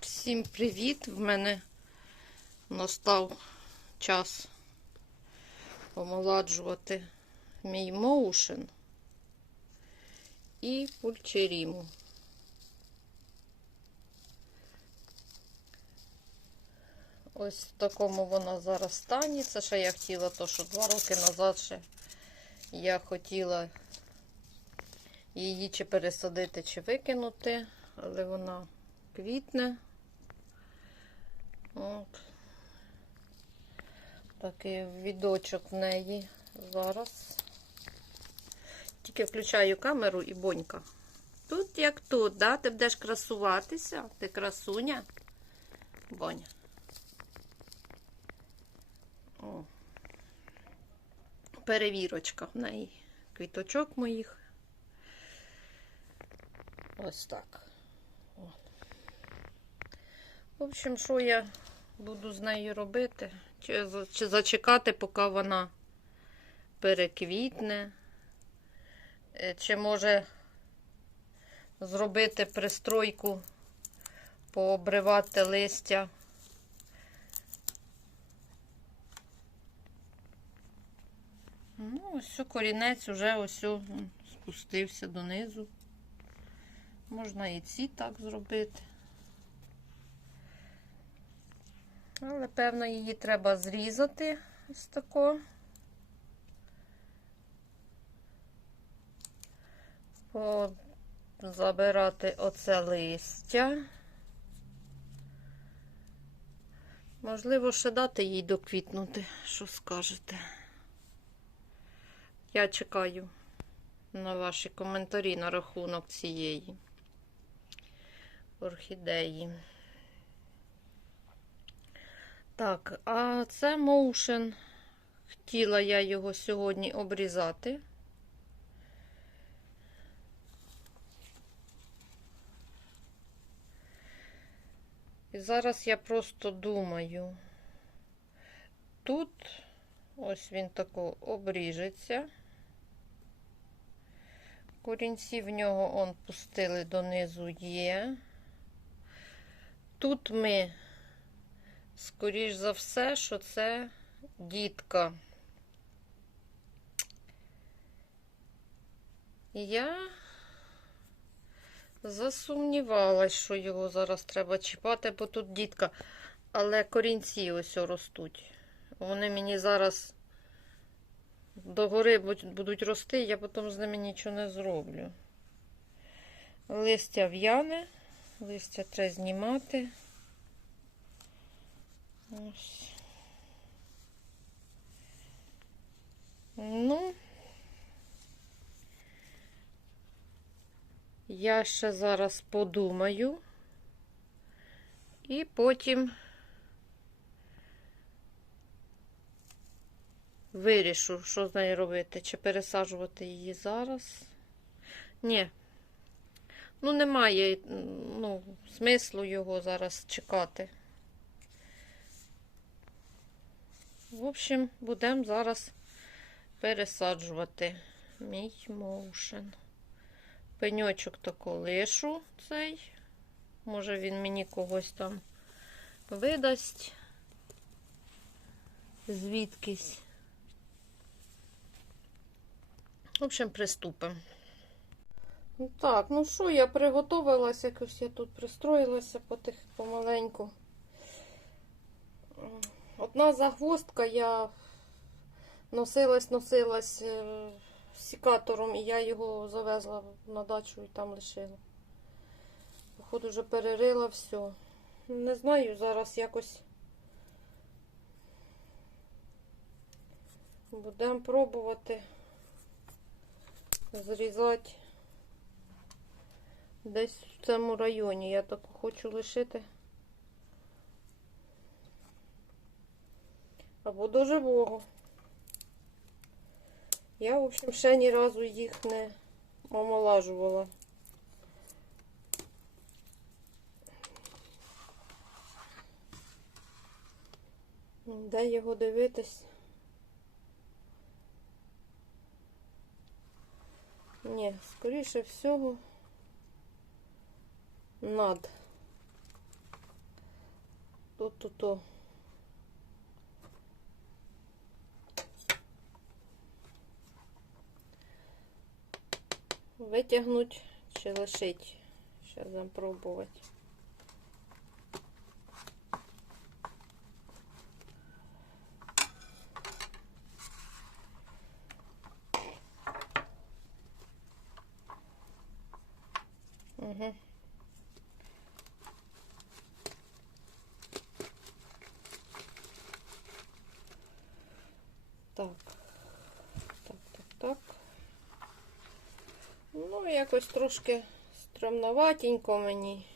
Всім привіт! В мене настав час помоладжувати мій моушен і пульчеріму. Ось в такому вона зараз стані. Це ще я хотіла, то що два роки назад ще я хотіла її чи пересадити, чи викинути, але вона квітне. От. Такий відочок в неї зараз. Тільки включаю камеру і бонька. Тут як тут, да? Ти будеш красуватися? Ти красуня? Боня. О. Перевірочка в неї. Квіточок моїх. Ось так. В общем, що я буду з нею робити? Чи, чи зачекати, поки вона переквітне? Е, Чи може зробити пристройку, пообривати листя? Ну, ось корінець уже ось спустився донизу. Можна і ці так зробити. Але, певно, її треба зрізати ось тако. По- Забирати оце листя. Можливо, ще дати їй доквітнути, що скажете. Я чекаю на ваші коментарі на рахунок цієї орхідеї. Так, а це моушен. Хотіла я його сьогодні обрізати. І зараз я просто думаю, тут ось він тако обріжеться. Корінці в нього он пустили донизу є. Тут ми Скоріш за все, що це дітка. Я засумнівалась, що його зараз треба чіпати, бо тут дітка. Але корінці ось ростуть. Вони мені зараз догори будуть рости, я потім з ними нічого не зроблю. Листя в'яне, листя треба знімати. Ось. Ну, я ще зараз подумаю і потім вирішу, що з нею робити, чи пересаджувати її зараз. Ні. Ну, немає ну, смислу його зараз чекати. В общем, будемо зараз пересаджувати мій моушен. Пеньочок тако лишу цей. Може він мені когось там видасть. Звідкись. В общем, приступимо. Так, ну що, я приготувалася, якось я тут пристроїлася потих помаленьку. Одна загвоздка, я носилась, носилась е, сікатором, і я його завезла на дачу і там лишила. Походу, вже перерила все. Не знаю, зараз якось будемо пробувати зрізати десь в цьому районі. Я так хочу лишити. Або до живого. Я, в общем, ще ні разу їх не омолажувала. Де його дивитись? Ні, скоріше всього над. тут Витягнуть чи лишить. Зараз будемо пробувати. Угу. Так. Так, так, так. Ну, якось трошки стремноватенько мені.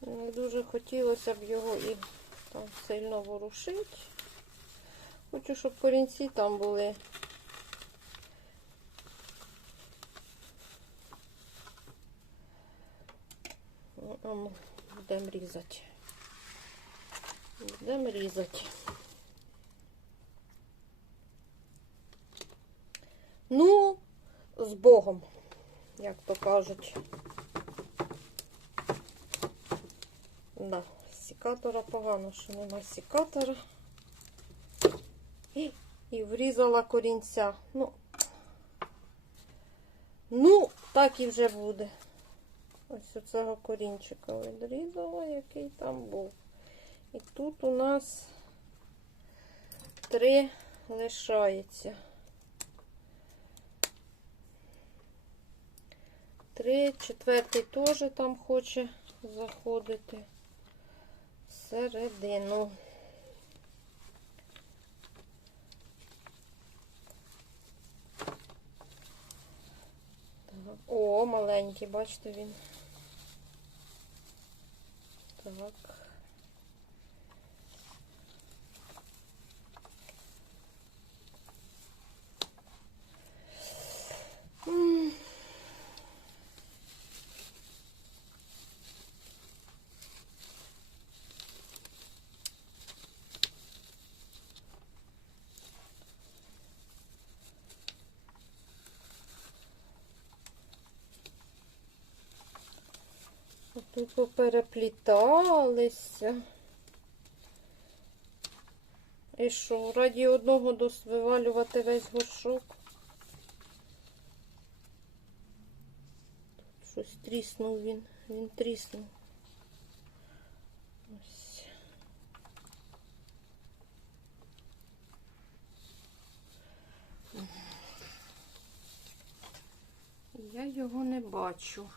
Не дуже хотілося б його і там сильно ворушити. Хочу, щоб корінці там були. Будемо різати. Будемо різати. Ну, з Богом, як то кажуть. Да, сікатора погано, що нема сікатора. І, і врізала корінця. Ну, ну, так і вже буде. Ось оцього корінчика відрізала, який там був. І тут у нас три лишається. Три, четвертий теж там хоче заходити всередину. Так. О, маленький, бачите він. Так. Поперепліталися. І що, раді одного дос- вивалювати весь горшок? Тут щось тріснув він. Він тріснув. Ось. Я його не бачу.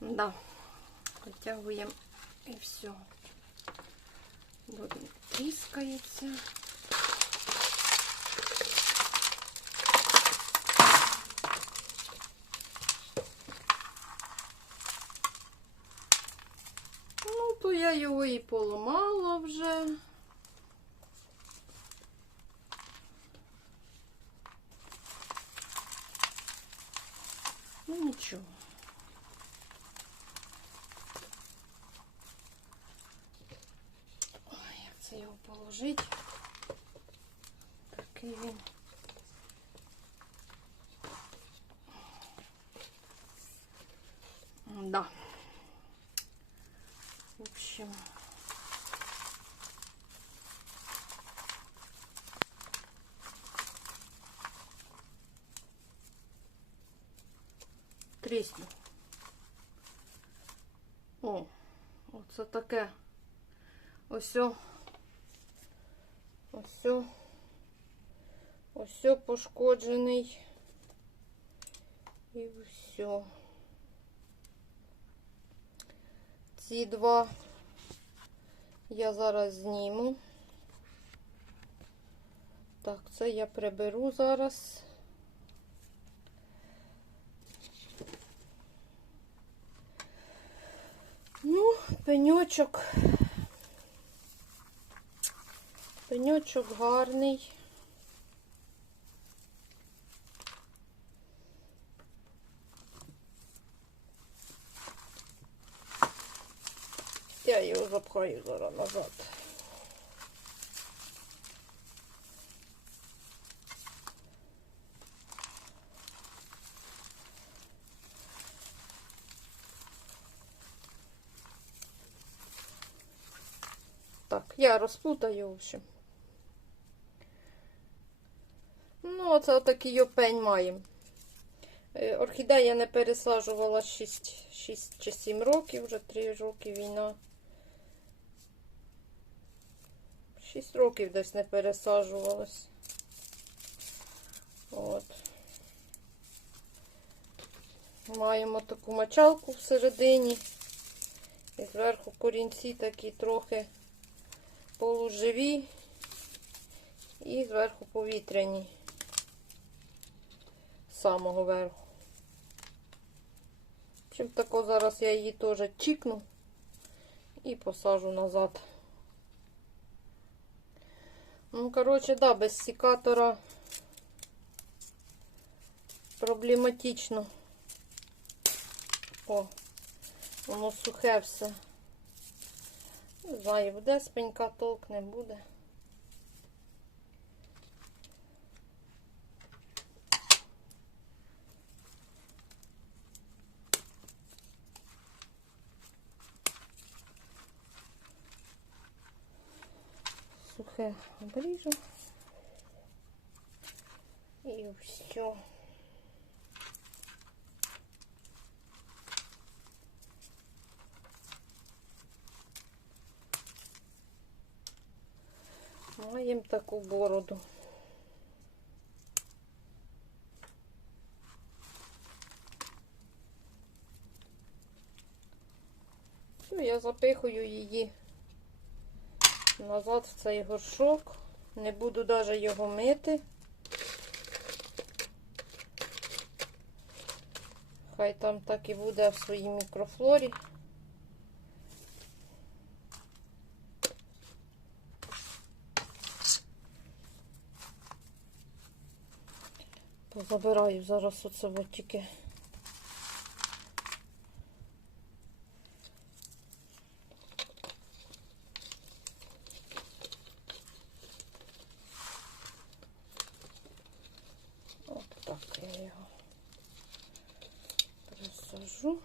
Да, витягуємо і все. Бо він тріскається. Ну, то я його і поламала вже. Ну, нічого. Положити? Такий він. Да. В общем. Тріснув. О, оце таке. Ось. Ось. Ось пошкоджений. І все. Ці два я зараз зніму. Так, це я приберу зараз. Ну, пеньочок. Пенючок гарний. Я його запхаю зараз назад. Так, я розплутаю, в общем. Оце отакий опень маємо. Е, Орхідея не пересаджувала 6, 6 чи 7 років, вже 3 роки війна. 6 років десь не пересаджувалась. От. Маємо таку мочалку всередині. І зверху корінці такі трохи полуживі і зверху повітряні самого верху. Чим тако зараз я її теж чікну і посажу назад. Ну, коротше, да, без секатора проблематично. О, воно сухе все. Не знаю, буде спинька толк, не буде. Сухе обріжу. І все. Маємо таку бороду. Все, я запихую її назад в цей горшок. Не буду навіть його мити. Хай там так і буде в своїй мікрофлорі. Позабираю зараз оце от тільки. От так я його присажу.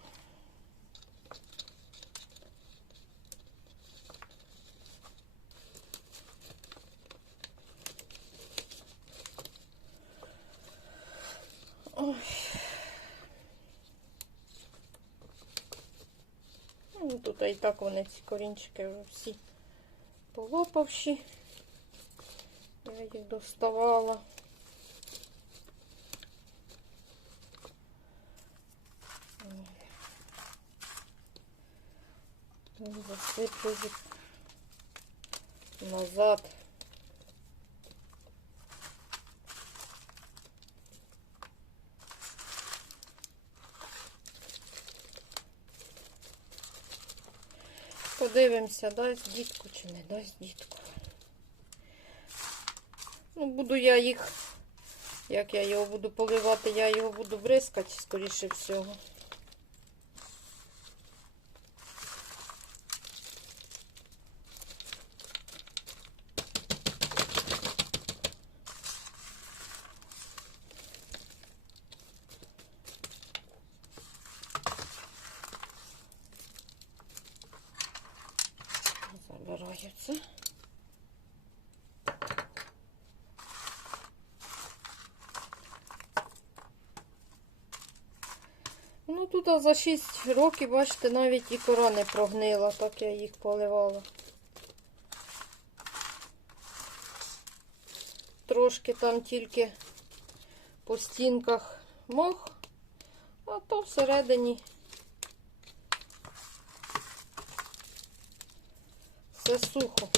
Ой. Ну, Тут і так вони ці корінчики вже всі полопавші. Я їх доставала. Засиплю назад. Подивимося, дасть дітку чи не дасть дітку. Ну, буду я їх, як я його буду поливати, я його буду бризкати, скоріше всього. Забираю це. Ну, тут за 6 років, бачите, навіть і кора не прогнила, так я їх поливала. Трошки там тільки по стінках мох, а то всередині все сухо.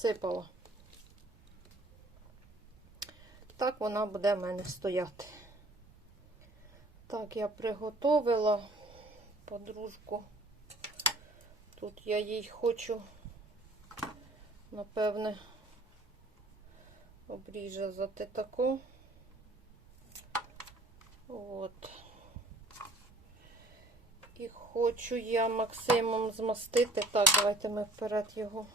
Засипала. Так вона буде в мене стояти. Так, я приготовила подружку. Тут я їй хочу, напевне, обрізати таку. От. І хочу я Максимом змастити. Так, давайте ми вперед його.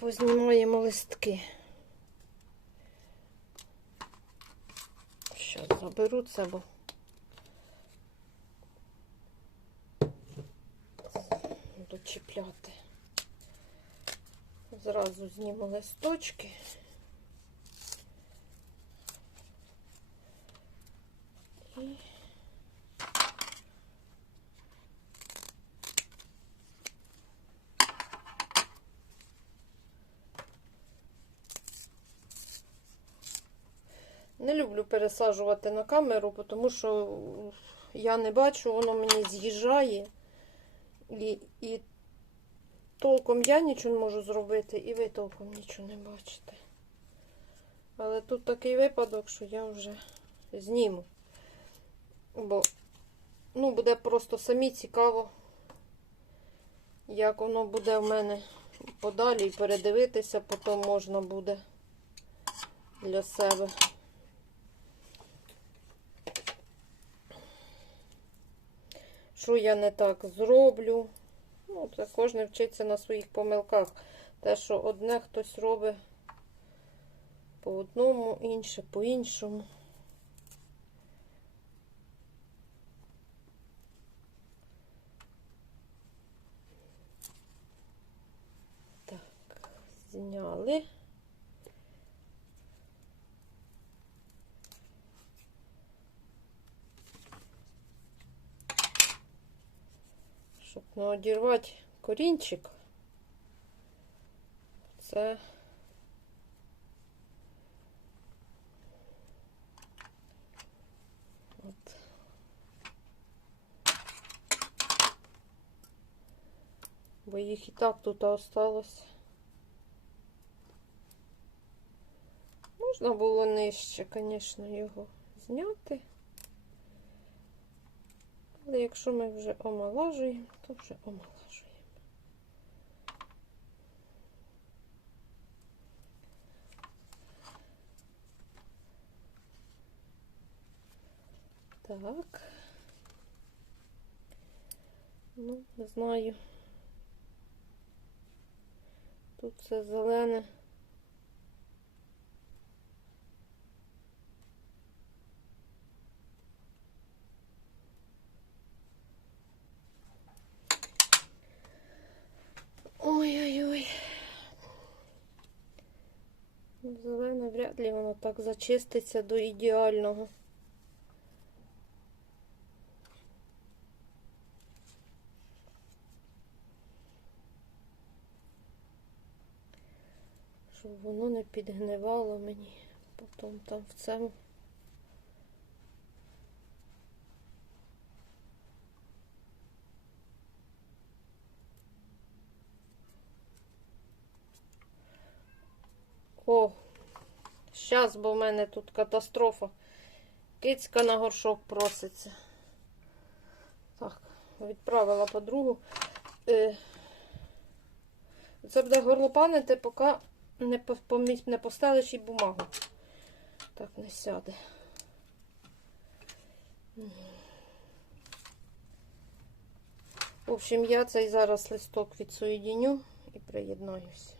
Познімаємо листки. Щас заберу це, бо дочіпляти. Зразу зніму листочки. І Не люблю пересаджувати на камеру, тому що я не бачу, воно мені з'їжджає. І, і толком я нічого не можу зробити, і ви толком нічого не бачите. Але тут такий випадок, що я вже зніму. Бо ну, буде просто самі цікаво, як воно буде в мене подалі і передивитися, потім можна буде для себе. Що я не так зроблю. Ну, це кожен вчиться на своїх помилках. Те, що одне хтось робить по одному, інше по іншому. Так, зняли. Не одірвати корінчик. Це от. Бо їх і так тут осталось. Можна було нижче, звісно, його зняти. Але якщо ми вже омолажуємо, то вже омолажуємо. Так. Ну, не знаю. Тут все зелене. Ой-ой-ой. Зелене вряд ли воно так зачиститься до ідеального. Щоб воно не підгнивало мені потім там в цьому. О, зараз, бо в мене тут катастрофа. Кицька на горшок проситься. Так, відправила подругу. Е, Це буде горлопанити, поки не, по- помість- не постелиш і бумагу. Так, не сяде. В общем, я цей зараз листок відсоєдіню і приєднаюсь.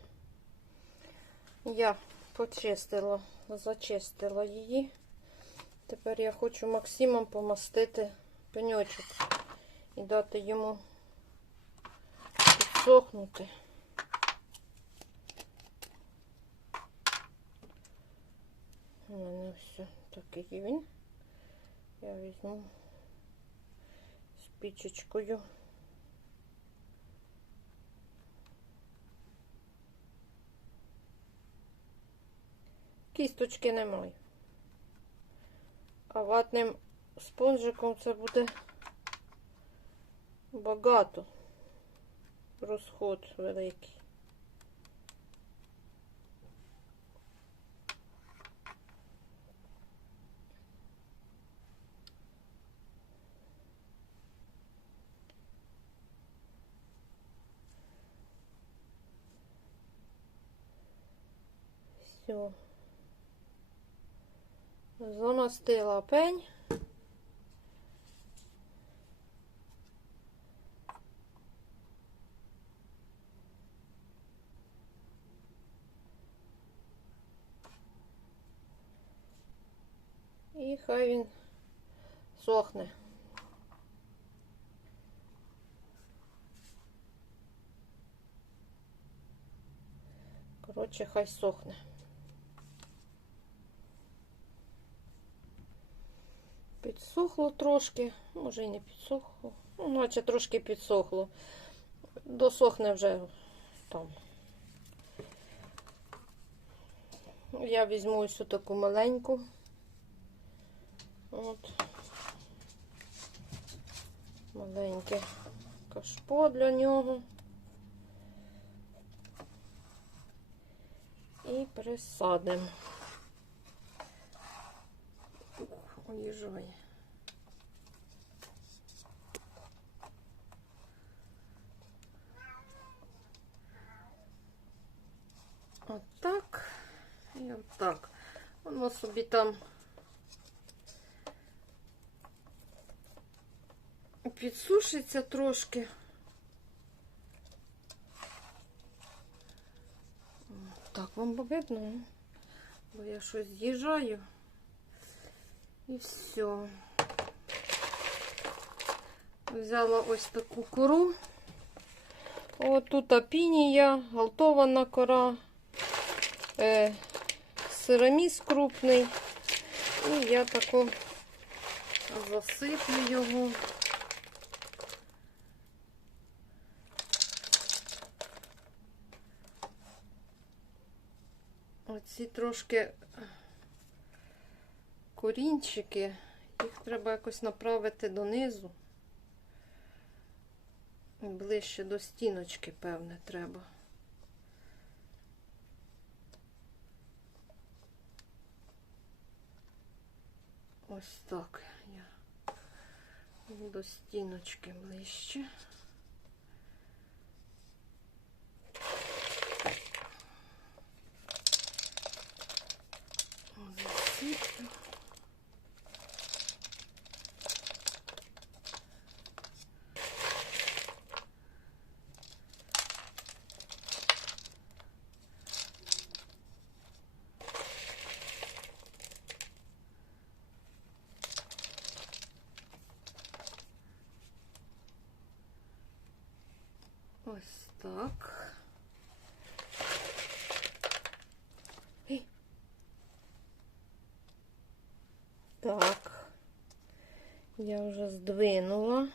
Я почистила, зачистила її. Тепер я хочу Максимом помастити пеньочок і дати йому підсохнути. У мене все такий він. Я візьму спічечкою. Кісточки немає. А ватним спонжиком це буде Багато. Розход великий. Все. Замастила пень. І хай він сохне. Коротше, хай сохне. Підсохло трошки, може і не підсохло. Ну, наче трошки підсохло. Досохне вже там. Я візьму ось таку маленьку. От. Маленьке кашпо для нього. І присадимо. Уїжджає. Воно собі там підсушиться трошки. Так, вам видно, бо я щось з'їжджаю. І все. Взяла ось таку кору. От тут апінія, галтована кора, е, сираміс крупний. І я тако засиплю його. Оці трошки корінчики, їх треба якось направити донизу. Ближче до стіночки, певне, треба. Ось так я до стіночки ближче. Засиплю. Ось так. Ей. Так. Я вже здвинула.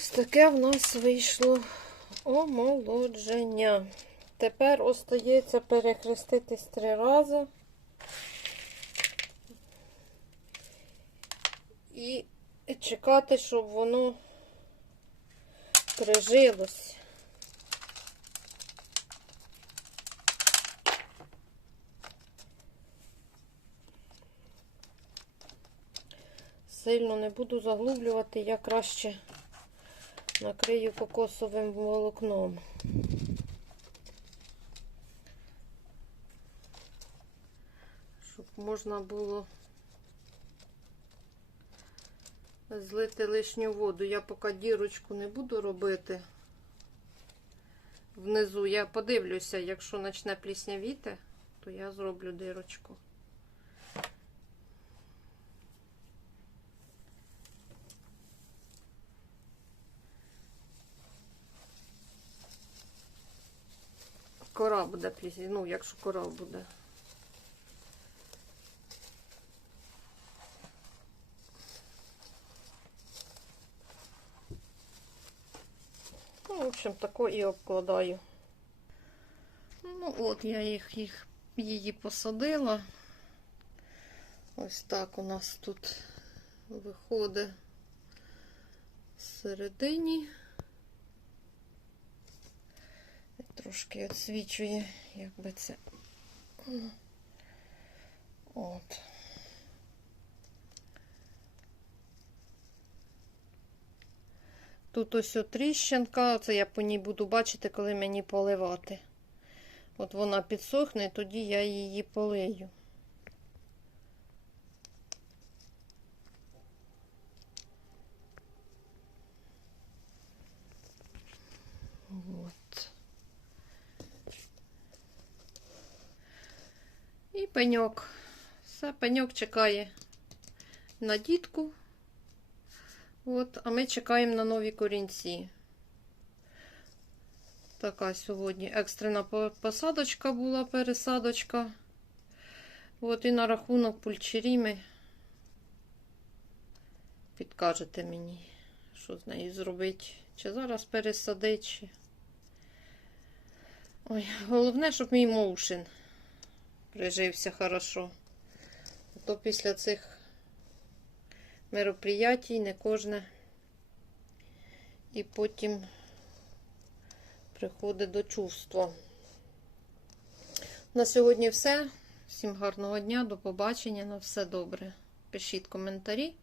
Ось таке в нас вийшло омолодження. Тепер остається перехреститись три рази. І чекати, щоб воно прижилось. Сильно не буду заглублювати, я краще накрию кокосовим волокном. Щоб можна було злити лишню воду. Я поки дірочку не буду робити внизу. Я подивлюся, якщо почне пліснявіти, то я зроблю дирочку. Кора буде плісня, ну, якщо кора буде. Ну, в общем, тако і обкладаю. Ну, от я їх, їх її посадила. Ось так у нас тут виходить всередині. Трошки відсвічує, якби це. От. Тут ось тріщинка, це я по ній буду бачити, коли мені поливати. От вона підсохне, тоді я її полию. От. І пеньок. Все, пеньок чекає на дітку. От, а ми чекаємо на нові корінці. Така сьогодні екстрена посадочка була, пересадочка. От і на рахунок пульчеріми. Підкажете мені, що з нею зробити. Чи зараз пересадити, чи. Ой, головне, щоб мій моушен прижився хорошо. А то після цих мероприятій не кожне. І потім приходить до чувства. На сьогодні все. Всім гарного дня, до побачення. На все добре. Пишіть коментарі.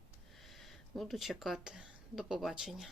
Буду чекати. До побачення.